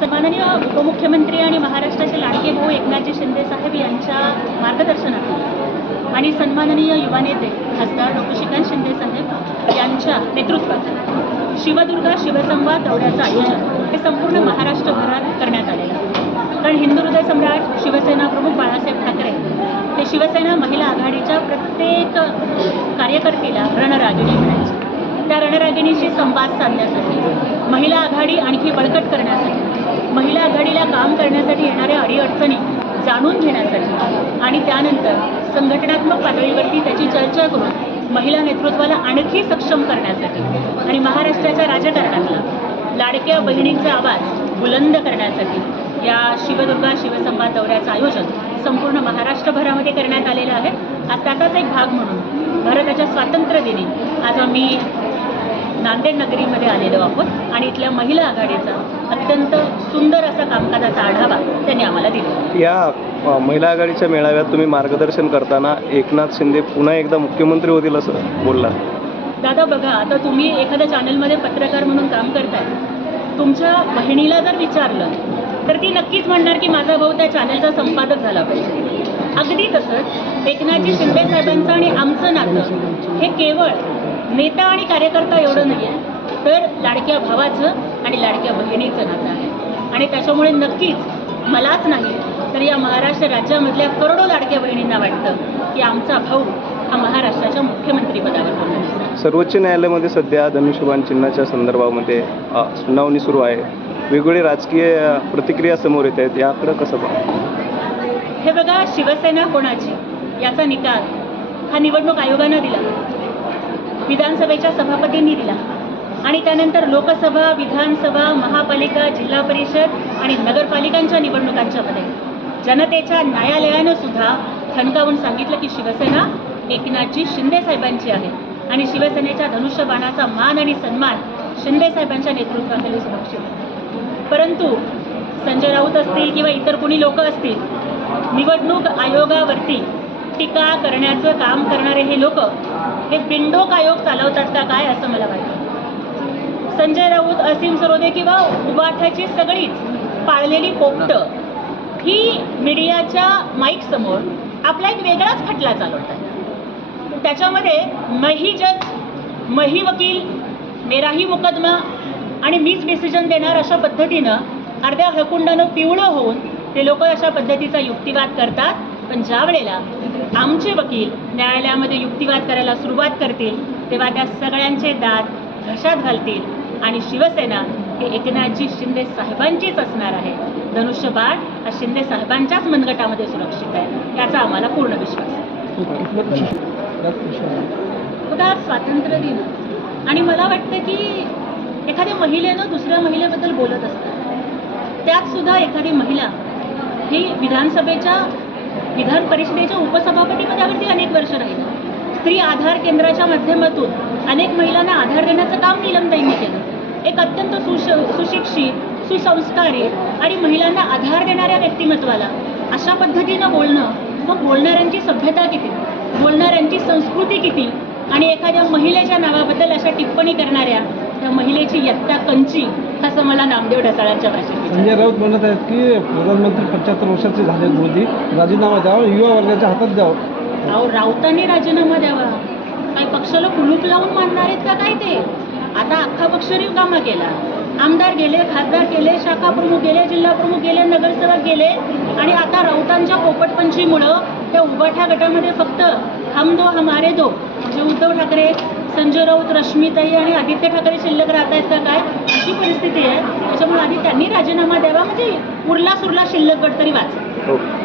सन्माननीय उपमुख्यमंत्री आणि महाराष्ट्राचे लाडके भाऊ एकनाथजी शिंदे साहेब यांच्या मार्गदर्शनातून आणि सन्माननीय युवा नेते खासदार डॉक्टर श्रीकांत शिंदे साहेब यांच्या नेतृत्वात शिवदुर्गा शिवसंवाद दौऱ्याचं आयोजन हे संपूर्ण महाराष्ट्रभरात करण्यात आलेलं आहे. कारण हिंदू हृदय सम्राट शिवसेना प्रमुख बाळासाहेब ठाकरे हे शिवसेना महिला आघाडीच्या प्रत्येक कार्यकर्त्याला रणरागिणी म्हणायचे. त्या रणरागिणीशी संवाद साधण्यासाठी, महिला आघाडी आणखी बळकट करण्यासाठी, महिला आघाडीला काम करण्यासाठी येणाऱ्या अडीअडचणी जाणून घेण्यासाठी आणि त्यानंतर संघटनात्मक पातळीवरती त्याची चर्चा करून महिला नेतृत्वाला आणखी सक्षम करण्यासाठी आणि महाराष्ट्राच्या राजकारणातला लाडक्या बहिणींचा आवाज बुलंद करण्यासाठी या शिवदुर्गा शिवसंवाद दौऱ्याचं आयोजन संपूर्ण महाराष्ट्रभरामध्ये करण्यात आलेलं आहे. आज त्याचाच एक भाग म्हणून भारताच्या स्वातंत्र्यदिनी आज आम्ही नांदेड नगरीमध्ये आलेलो आहोत आणि इथल्या महिला आघाडीचा अत्यंत सुंदर असा कामकाजाचा आढावा त्यांनी आम्हाला दिला. या महिला आघाडीच्या मेळाव्यात तुम्ही मार्गदर्शन करताना एकनाथ शिंदे पुन्हा एकदा मुख्यमंत्री होतील असं बोलला. दादा बघा, आता तुम्ही एखाद्या चॅनलमध्ये पत्रकार म्हणून काम करताय, तुमच्या बहिणीला जर विचारलं तर ती नक्कीच म्हणणार की माझा भाऊ त्या चॅनलचा संपादक झाला पाहिजे. अगदी तसंच एकनाथजी शिंदे साहेबांचं आणि आमचं नातं हे केवळ नेता आणि कार्यकर्ता एवढं नाही आहे, तर लाडक्या भावाचं आणि लाडक्या बहिणीचं नातं आहे. आणि त्याच्यामुळे नक्कीच मलाच नाही तर या महाराष्ट्र राज्यामधल्या करोडो लाडक्या बहिणींना वाटतं की आमचा भाऊ हा महाराष्ट्राच्या मुख्यमंत्रीपदावर होणार. सर्वोच्च न्यायालयामध्ये सध्या धनुष्यबाण चिन्हाच्या संदर्भामध्ये सुनावणी सुरू आहे. वेगवेगळी राजकीय प्रतिक्रिया समोर येत आहेत. याकडे कसं पाहता? हे बघा, शिवसेना कोणाची याचा निकाल हा निवडणूक आयोगानं दिला, विधानसभेच्या सभापतींनी दिला आणि त्यानंतर लोकसभा, विधानसभा, महापालिका, जिल्हा परिषद आणि नगरपालिकांच्या निवडणुकांच्यामध्ये जनतेच्या न्यायालयानं सुद्धा ठणकावून सांगितलं की शिवसेना एकनाथजी शिंदे साहेबांची आहे आणि शिवसेनेच्या धनुष्यबाणाचा मान आणि सन्मान शिंदे साहेबांच्या नेतृत्वाखाली सुरक्षित आहे. परंतु संजय राऊत असतील किंवा इतर कोणी लोक असतील, निवडणूक आयोगावरती टीका करण्याचं काम करणारे हे लोक हे बिंडोक आयोग चालवतात का काय असं मला वाटतं. संजय राऊत, असीम सरोदे किंवा उबाठाची सगळीच पाळलेली पोपटं ही मीडियाच्या माईक समोर आपला एक वेगळाच खटला चालवतात. त्याच्यामध्ये मही जज, मही वकील, मेराही मुकदमा आणि मीच डिसिजन देणार अशा पद्धतीनं अर्ध्या हळकुंडानं पिवळं होऊन ते लोक अशा पद्धतीचा युक्तिवाद करतात. पण ज्या वेळेला आमचे वकील न्यायालयामध्ये युक्तिवाद करायला सुरुवात करतील तेव्हा त्या सगळ्यांचे दात घशात घालतील आणि शिवसेना हे एकनाथजी शिंदे साहेबांचीच असणार आहे. धनुष्यबाण हा शिंदे साहेबांच्याच मनगटामध्ये सुरक्षित आहे याचा आम्हाला पूर्ण विश्वास आहे. बघा, स्वातंत्र्य दिन आणि मला वाटतं की एखाद्या महिलेनं दुसऱ्या महिलेबद्दल बोलत असतात, त्यात सुद्धा एखादी महिला ही विधान परिषदेच्या उपसभापती पदावरती अनेक वर्ष राहिली. स्त्री आधार केंद्राच्या माध्यमातून अनेक महिलांना आधार देण्याचं काम नीलमताईंनी केलं. एक अत्यंत सुशिक्षित, सुसंस्कारित आणि महिलांना आधार देणाऱ्या व्यक्तिमत्वाला अशा पद्धतीनं बोलणं, मग बोलणाऱ्यांची सभ्यता किती, बोलणाऱ्यांची संस्कृती किती आणि एखाद्या महिलेच्या नावाबद्दल अशा टिप्पणी करणाऱ्या त्या महिलेची यत्ता कंची असं मला नामदेव ढसाळांच्या भाषेत. संजय राऊत म्हणत आहेत की प्रधानमंत्री 75 वर्षाचे झाले, मोदी राजीनामा द्यावा, युवा वर्गाच्या हातात द्यावा. अहो, राऊतांनी राजीनामा द्यावा, काही पक्षाला कुलूप लावून मानणार आहेत का काय ते? आता अख्खा पक्ष रिकामा केला, आमदार गेले, खासदार गेले, शाखा प्रमुख गेले, जिल्हा प्रमुख गेले, नगरसेवक गेले आणि आता राऊतांच्या पोपटपंचीमुळं त्या उबाठा गटामध्ये फक्त हम दो हमारे दो म्हणजे उद्धव ठाकरे, संजय राऊत, रश्मीताई आणि आदित्य ठाकरे शिल्लक राहत आहेत का काय, अशी परिस्थिती आहे. त्याच्यामुळे आधी त्यांनी राजीनामा द्यावा म्हणजे उरला सुरला शिल्लक गट तरी वाचेल.